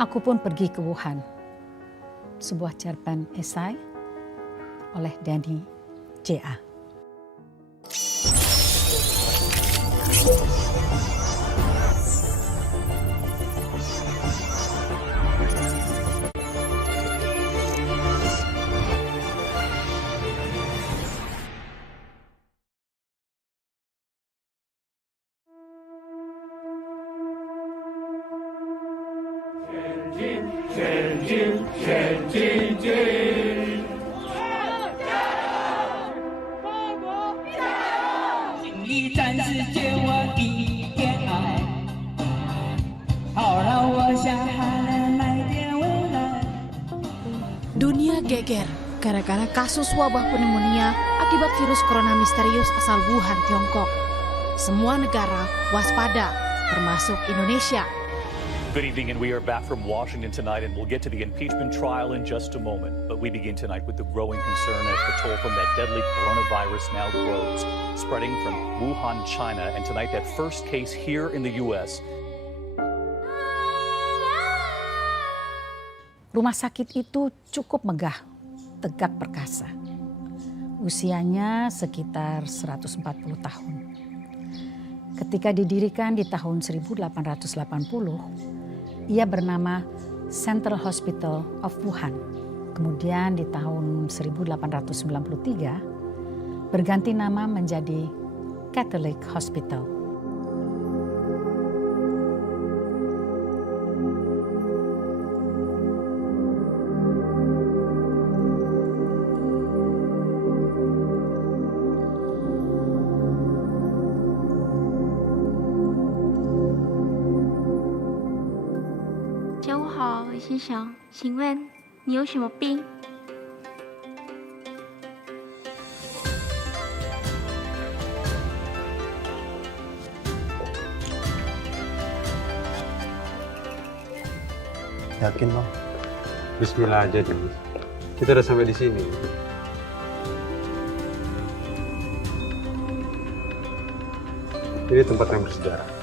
Aku pun pergi ke Wuhan. Sebuah cerpen esai oleh Danny J.A. Dunia geger gara-gara kasus wabah pneumonia akibat virus corona misterius asal Wuhan, Tiongkok. Semua negara waspada, termasuk Indonesia. Good evening, and we are back from Washington tonight, and we'll get to the impeachment trial in just a moment. But we begin tonight with the growing concern as the toll from that deadly coronavirus now grows, spreading from Wuhan, China, and tonight that first case here in the U.S. Rumah sakit itu cukup megah, tegak perkasa. Usianya sekitar 140 tahun. Ketika didirikan di tahun 1880, ia bernama Central Hospital of Wuhan. Kemudian di tahun 1893 berganti nama menjadi Catholic Hospital.先生，请问你有什么病？Yakin bang? Bismillah aja deh. Kita udah sampai di sini. Ini tempat yang bersejarah.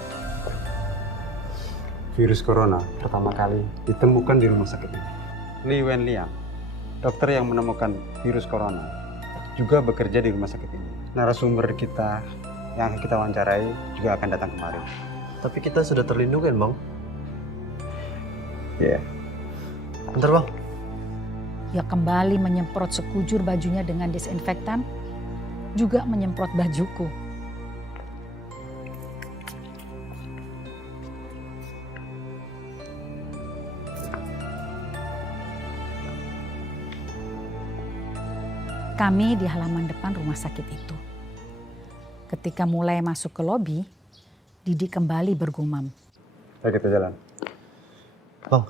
Virus corona pertama kali ditemukan di rumah sakit ini. Li Wenliang, dokter yang menemukan virus corona, juga bekerja di rumah sakit ini. Narasumber kita yang kita wawancarai juga akan datang kemari. Tapi kita sudah terlindungi kan, Bang? Iya. Bentar, Bang. Ia kembali menyemprot sekujur bajunya dengan disinfektan, juga menyemprot bajuku. Kami di halaman depan rumah sakit itu. Ketika mulai masuk ke lobi, Didi kembali bergumam. Ayo kita jalan. Bang,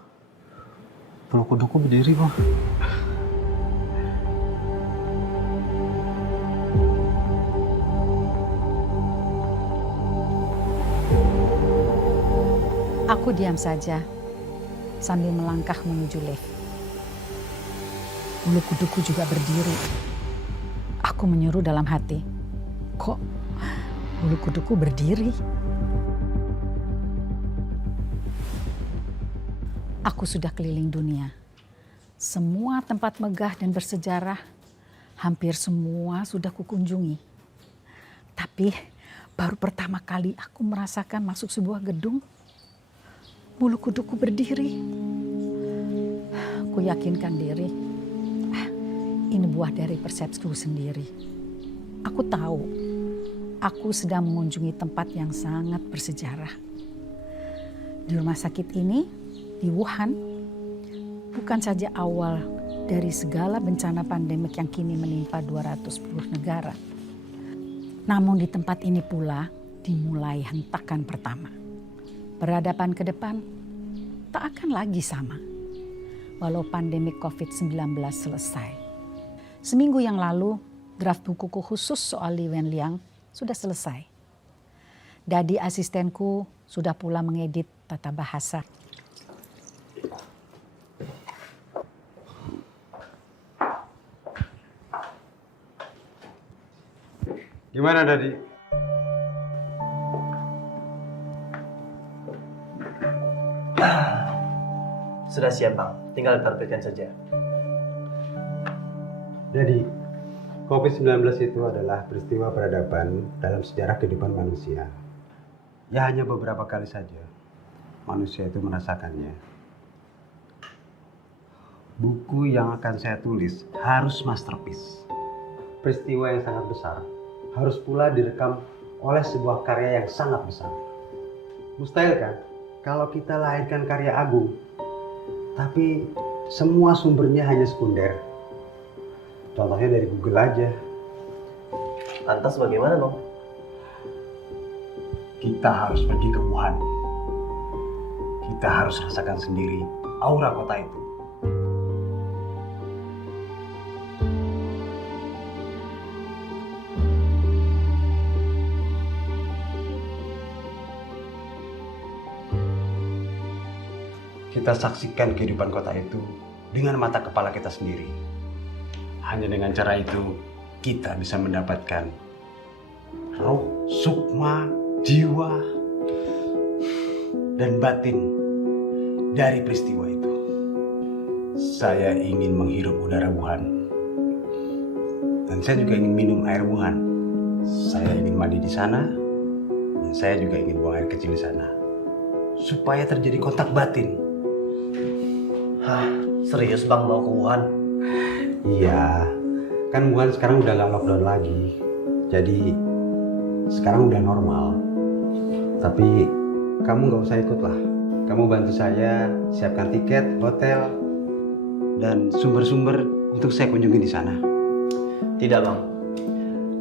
bulu kuduku berdiri, Bang. Aku diam saja sambil melangkah menuju lift. Bulu kuduku juga berdiri. Aku menyeru dalam hati, kok bulu kuduku berdiri? Aku sudah keliling dunia. Semua tempat megah dan bersejarah, hampir semua sudah kukunjungi. Tapi baru pertama kali aku merasakan masuk sebuah gedung, bulu kuduku berdiri. Aku yakinkan diri, ini buah dari persepsiku sendiri. Aku tahu, aku sedang mengunjungi tempat yang sangat bersejarah. Di rumah sakit ini, di Wuhan, bukan saja awal dari segala bencana pandemik yang kini menimpa 210 negara. Namun di tempat ini pula dimulai hentakan pertama. Peradaban ke depan tak akan lagi sama, walau pandemik COVID-19 selesai. Seminggu yang lalu, draft bukuku khusus soal Li Wenliang sudah selesai. Dadi asistenku sudah pula mengedit tata bahasa. Gimana Dadi? Sudah siap Bang, tinggal diterbitkan saja. Jadi, COVID-19 itu adalah peristiwa peradaban dalam sejarah kehidupan manusia. Ya hanya beberapa kali saja manusia itu merasakannya. Buku yang akan saya tulis harus masterpiece. Peristiwa yang sangat besar harus pula direkam oleh sebuah karya yang sangat besar. Mustahil kan kalau kita lahirkan karya agung, tapi semua sumbernya hanya sekunder. Contohnya dari Google aja. Lantas bagaimana Bang? Kita harus pergi ke Wuhan. Kita harus rasakan sendiri aura kota itu. Kita saksikan kehidupan kota itu dengan mata kepala kita sendiri. Hanya dengan cara itu kita bisa mendapatkan roh, sukma, jiwa, dan batin dari peristiwa itu. Saya ingin menghirup udara Wuhan. Dan saya juga ingin minum air Wuhan. Saya ingin mandi di sana. Dan saya juga ingin buang air kecil di sana. Supaya terjadi kontak batin. Hah, serius Bang mau ke Wuhan? Iya, kan Wuhan sekarang udah gak lockdown lagi. Jadi sekarang udah normal. Tapi kamu gak usah ikut lah. Kamu bantu saya siapkan tiket, hotel, dan sumber-sumber untuk saya kunjungi di sana. Tidak Bang,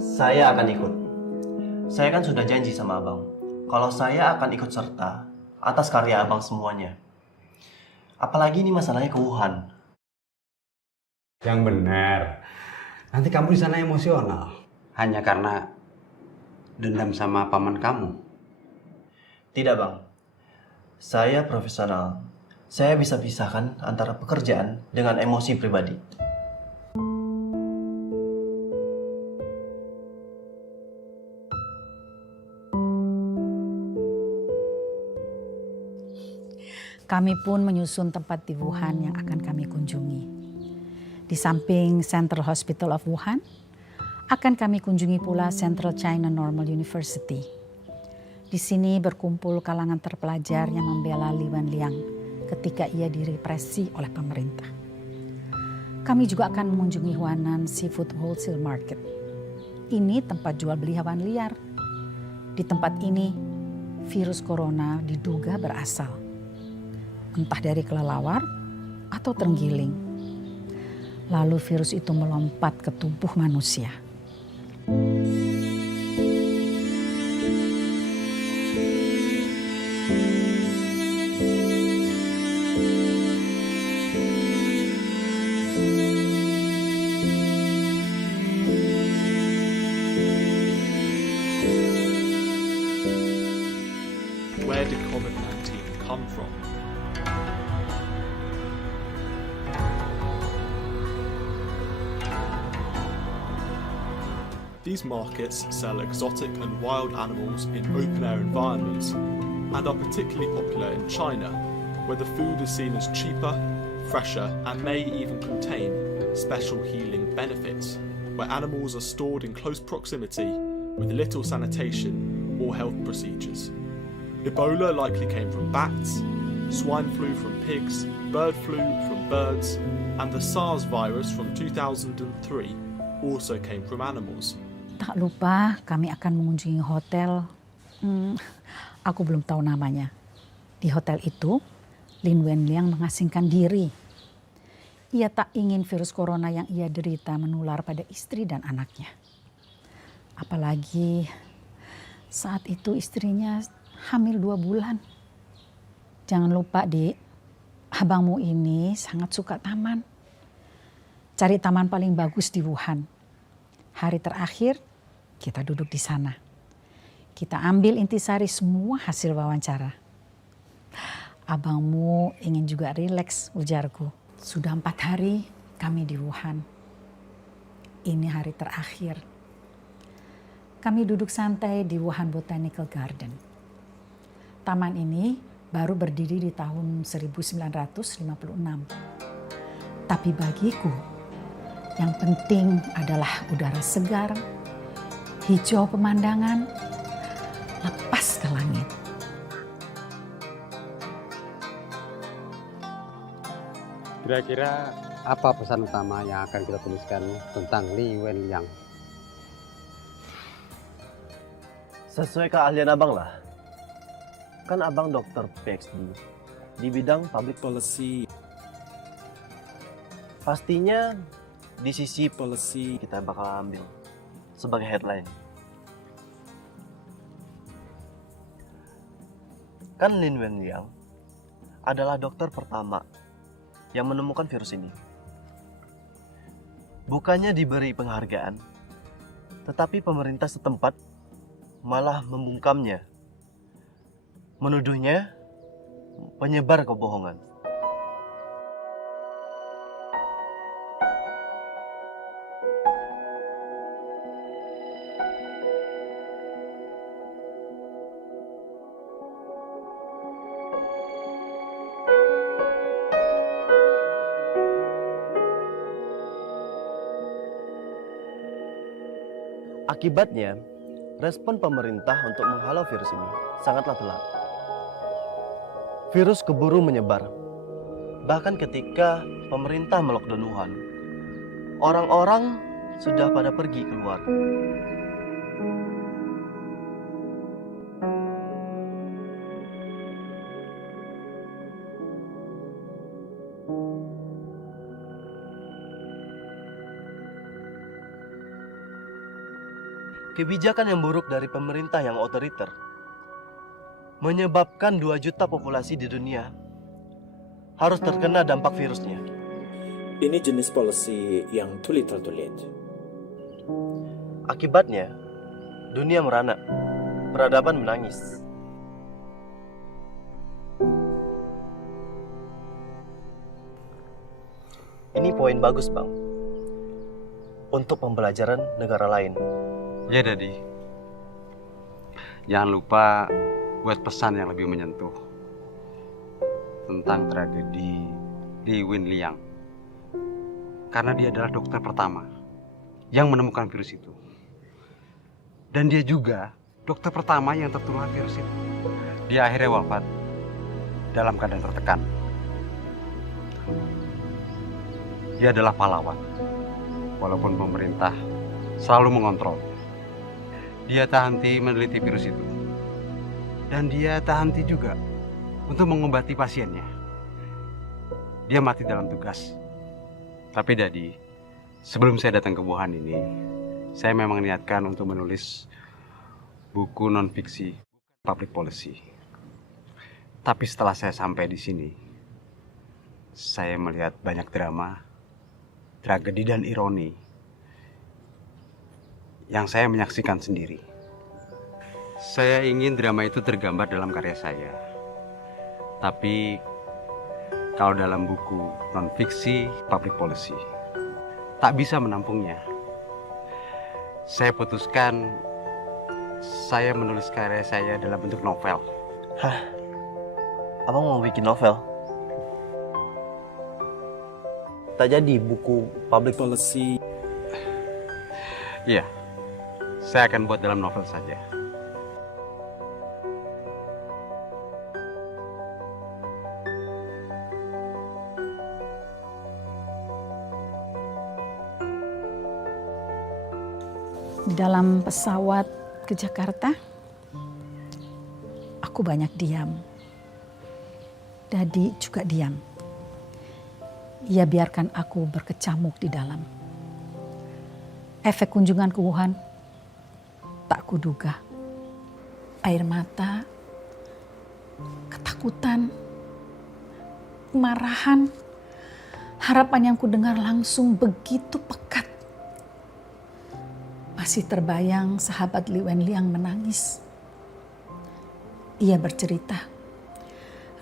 saya akan ikut. Saya kan sudah janji sama Abang kalau saya akan ikut serta atas karya Abang semuanya. Apalagi ini masalahnya ke Wuhan. Yang benar. Nanti kamu di sana emosional. Hanya karena dendam sama paman kamu. Tidak Bang, saya profesional. Saya bisa pisahkan antara pekerjaan dengan emosi pribadi. Kami pun menyusun tempat di Wuhan yang akan kami kunjungi. Di samping Central Hospital of Wuhan, akan kami kunjungi pula Central China Normal University. Di sini berkumpul kalangan terpelajar yang membela Li Wenliang ketika ia direpresi oleh pemerintah. Kami juga akan mengunjungi Huanan Seafood Wholesale Market. Ini tempat jual beli hewan liar. Di tempat ini, virus corona diduga berasal. Entah dari kelelawar atau terenggiling. Lalu virus itu melompat ke tubuh manusia. Where did COVID-19 come from? These markets sell exotic and wild animals in open-air environments and are particularly popular in China, where the food is seen as cheaper, fresher, and may even contain special healing benefits, where animals are stored in close proximity with little sanitation or health procedures. Ebola likely came from bats, swine flu from pigs, bird flu from birds, and the SARS virus from 2003 also came from animals. Tak lupa kami akan mengunjungi hotel, aku belum tahu namanya. Di hotel itu, Lin Wenliang mengasingkan diri. Ia tak ingin virus corona yang ia derita menular pada istri dan anaknya. Apalagi saat itu istrinya hamil 2 bulan. Jangan lupa, Dik, abangmu ini sangat suka taman. Cari taman paling bagus di Wuhan. Hari terakhir kita duduk di sana. Kita ambil intisari semua hasil wawancara. Abangmu ingin juga rileks, ujarku. Sudah 4 hari kami di Wuhan. Ini hari terakhir. Kami duduk santai di Wuhan Botanical Garden. Taman ini baru berdiri di tahun 1956. Tapi bagiku, yang penting adalah udara segar, hijau pemandangan, lepas ke langit. Kira-kira apa pesan utama yang akan kita tuliskan tentang Li Wenliang? Sesuai keahlian abang lah. Kan abang dokter PhD di bidang public policy. Pastinya di sisi policy kita bakal ambil sebagai headline. Kan Li Wenliang adalah dokter pertama yang menemukan virus ini. Bukannya diberi penghargaan, tetapi pemerintah setempat malah membungkamnya, menuduhnya penyebar kebohongan. Akibatnya, respon pemerintah untuk menghalau virus ini sangatlah telat. Virus keburu menyebar. Bahkan ketika pemerintah melockdown Wuhan, orang-orang sudah pada pergi keluar. Kebijakan yang buruk dari pemerintah yang otoriter menyebabkan 2 juta populasi di dunia harus terkena dampak virusnya. Ini jenis policy yang too little too late. Akibatnya, dunia merana, peradaban menangis. Ini poin bagus, Bang, untuk pembelajaran negara lain. Ya, Dadi. Jangan lupa buat pesan yang lebih menyentuh tentang tragedi Li Wenliang. Karena dia adalah dokter pertama yang menemukan virus itu. Dan dia juga dokter pertama yang tertular virus itu. Dia akhirnya wafat dalam keadaan tertekan. Dia adalah pahlawan, walaupun pemerintah selalu mengontrol. Dia tak henti meneliti virus itu. Dan dia tak henti juga untuk mengobati pasiennya. Dia mati dalam tugas. Tapi Dadi, sebelum saya datang ke Wuhan ini, saya memang niatkan untuk menulis buku non-fiksi public policy. Tapi setelah saya sampai di sini, saya melihat banyak drama, tragedi dan ironi yang saya menyaksikan sendiri. Saya ingin drama itu tergambar dalam karya saya. Tapi kalau dalam buku non-fiksi public policy tak bisa menampungnya. Saya putuskan saya menulis karya saya dalam bentuk novel. Hah? Abang mau bikin novel? Tak jadi buku public policy. Iya, saya akan buat dalam novel saja. Di dalam pesawat ke Jakarta, aku banyak diam. Dadi juga diam. Ia biarkan aku berkecamuk di dalam. Efek kunjungan ke Wuhan tak kuduga. Air mata, ketakutan, kemarahan, harapan yang kudengar langsung begitu pekat. Masih terbayang sahabat Li Wenliang menangis. Ia bercerita,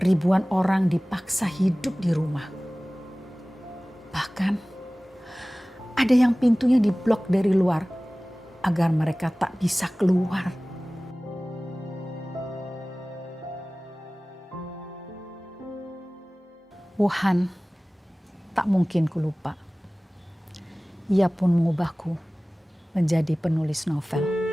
ribuan orang dipaksa hidup di rumah. Bahkan ada yang pintunya diblok dari luar agar mereka tak bisa keluar. Wuhan tak mungkin ku lupa. Ia pun mengubahku menjadi penulis novel.